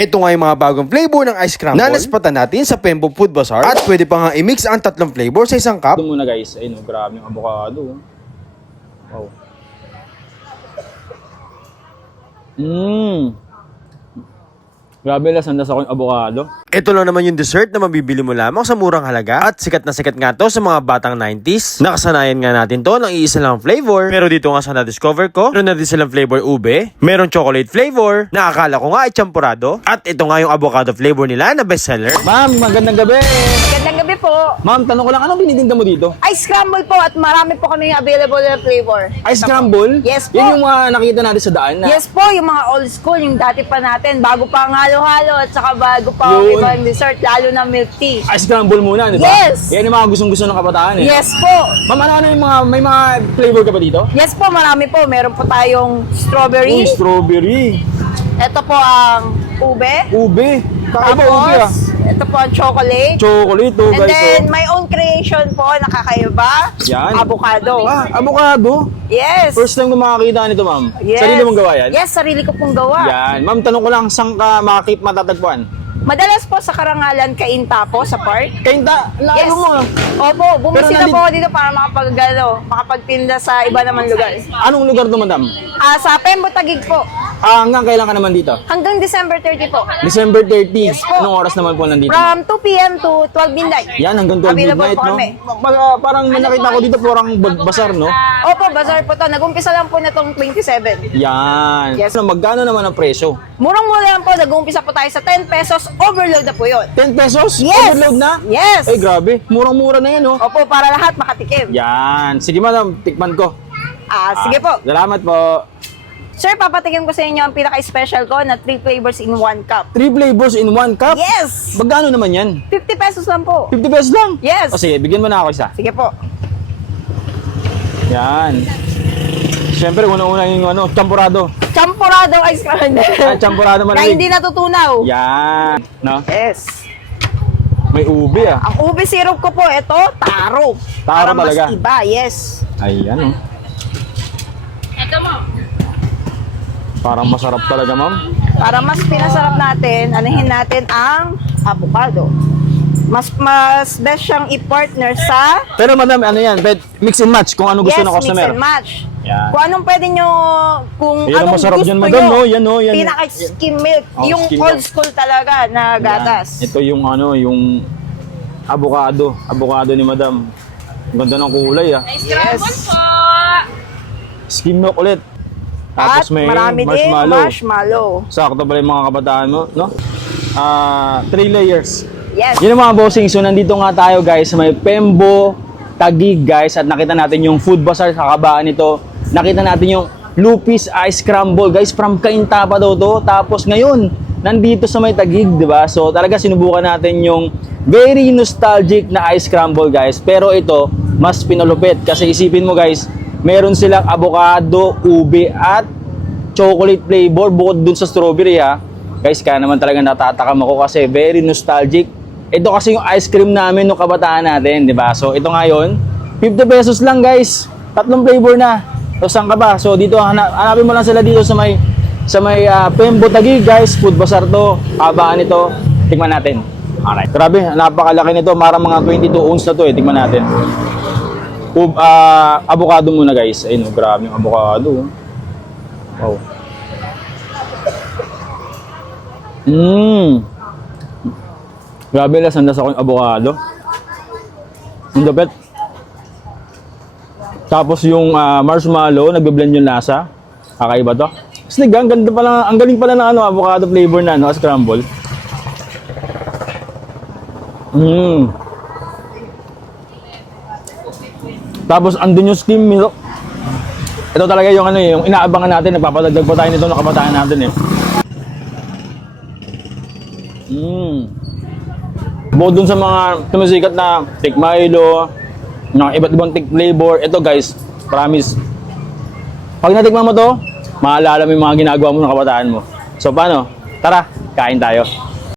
Ito nga yung mga bagong flavor ng ice crumble na naspatan natin sa Pembo Food Bazaar. At pwede pa nga i-mix ang tatlong flavor sa isang cup. Ito muna guys, ayun, grabe yung avocado. Wow. Grabe, lasang ako yung avocado. Ito lang naman yung dessert na mabibili mo lamang sa murang halaga. At sikat na sikat nga to sa mga batang 90s. Nakasanayan nga natin to ng iisa lang flavor. Pero dito nga sa na-discover ko, meron na din silang flavor ube. Meron chocolate flavor, na akala ko nga ay champurado. At ito nga yung avocado flavor nila na bestseller. Ma'am, magandang gabi. Magandang gabi po. Ma'am, tanong ko lang, anong binitinda mo dito? Ice scramble po at marami po kami available na flavor. Ice crumble? Yes po. Yan yung mga nakita natin sa daan na. Yes po, yung mga old school, yung dati pa natin, bago pa ang halo-halo at saka bago pa ang Yun. ibang dessert, lalo na milk tea. Ice crumble muna, di ba? Yes. Yan yung mga gustong-gusto ng kabataan eh. Yes po. Ma'am, ano yung mga, may mga flavor ka ba dito? Yes po, marami po. Meron po tayong strawberry. Strawberry. Ito po ang ube. Ube. Kakaiba ube ah. Tapos, ito po ang chocolate. Chocolate oh, And guys. then, Oh. my own creation po, nakakaiba. Yan. Avocado. Ah, avocado. Yes. First time ko makakita nito, ma'am. Yes. Sarili mong gawa yan? Yes, sarili ko pong gawa. Yan. Ma'am, tanong ko lang, saan ka matatagpuan? Madalas po sa Karangalan, Cainta po, sa park. Kainta, lalo Yes. mo ah. Opo, bumisita Pero po ako dito para makapagtinda sa iba naman lugar. Anong lugar to, madam? Sa Pembo Taguig po. Hanggang kailan ka naman dito? Hanggang December 30 po. December 30. Yes po. Anong oras naman po nandito? From 2 p.m. to 12 midnight. Yan, hanggang 12 Available midnight, po no? kami. Parang may nakita ko dito, parang basar, no? Opo, bazaar po to. Nag-umpisa lang po na itong 27. Yan. Yes. Ano, magkano naman ang presyo? Murang-mura lang po. Nag-umpisa po tayo sa 10 pesos. Overload na po yun. 10 pesos? Yes! Overload na? Yes! Ay, grabe. Murang-mura na yan, no? Opo, para lahat makatikim. Yan. Sige, madam. Tikman ko. Sige po. Salamat po. Sir, papatikim ko sa inyo ang pinaka-special ko na 3 flavors in 1 cup. 3 flavors in 1 cup? Yes! Magkano naman yan? 50 pesos lang po. 50 pesos lang? Yes. O sige, bigyan mo na ako isa. Sige po. Yan. Siyempre, una-una yung champurado. Champurado ice cream. Champurado Na malamig. hindi natutunaw. Yan. No? Yes. May ube ah. Ang ube syrup ko po, ito, taro. Taro Para mas talaga. iba, yes. Ayan oh. Ito mo. Parang masarap talaga, ma'am. Para mas pinasarap natin, anahin natin ang avocado. Mas best siyang i-partner sa Pero madam, ano yan? Mix and match kung ano gusto ng mix customer. and match. Yan. Kung anong pwede nyo, kung Yan ang anong masarap gusto dyan, nyo. madam, no? Yan, no? Yan. Pinaka-skim milk. Oh, yung skim old milk. school talaga na gatas. Yan. Ito yung yung avocado. Avocado ni madam. Ang ganda ng kulay ah. Yes. Skim milk ulit. At Tapos may marami din marshmallow. marshmallow. Sakto pala yung mga kabataan mo, no? 3 layers. Yes. Yun ang mga bossing. So nandito nga tayo guys sa may Pembo, Taguig guys. At nakita natin yung food bazaar sa kabaan nito. Nakita natin yung Lupis Ice Crumble guys. From Cainta pa daw to. Tapos ngayon, nandito sa may Taguig, di ba? So talaga sinubukan natin yung very nostalgic na ice crumble guys. Pero ito, mas pinalupit. Kasi isipin mo guys, meron silang avocado, ube at chocolate flavor bukod dun sa strawberry ha. Guys, kaya naman talaga natatakam ako kasi very nostalgic. Ito kasi yung ice cream namin nung kabataan natin, di ba? So ito ngayon, 50 pesos lang guys. 3 flavor na. So saan ka ba? So dito hanapin mo lang sila dito sa may Pembo Taguig guys. Food bazaar to. Kabaan ito. Tingnan natin. Alright. Grabe, napakalaki nito. Marang mga 22 ounce na to eh. Tingnan natin. Avocado muna guys. Ayun, grabe yung avocado. Wow. Grabe, lasang ako yung avocado. Ang dapet. Tapos yung marshmallow, nagbe-blend yung lasa. Kakaiba to. Snig, ang ganda pala, ang galing pala ng avocado flavor na scramble. Tapos andun yung skim milk. Ito talaga yung yung inaabangan natin, nagpapadagdag pa tayo nito ng kabataan natin eh. Bukod dun sa mga tumisikat na thick Milo, mga iba't ibang thick flavor, ito guys, promise. Pag natikman mo to, maalala mo yung mga ginagawa mo ng kabataan mo. So paano? Tara, kain tayo.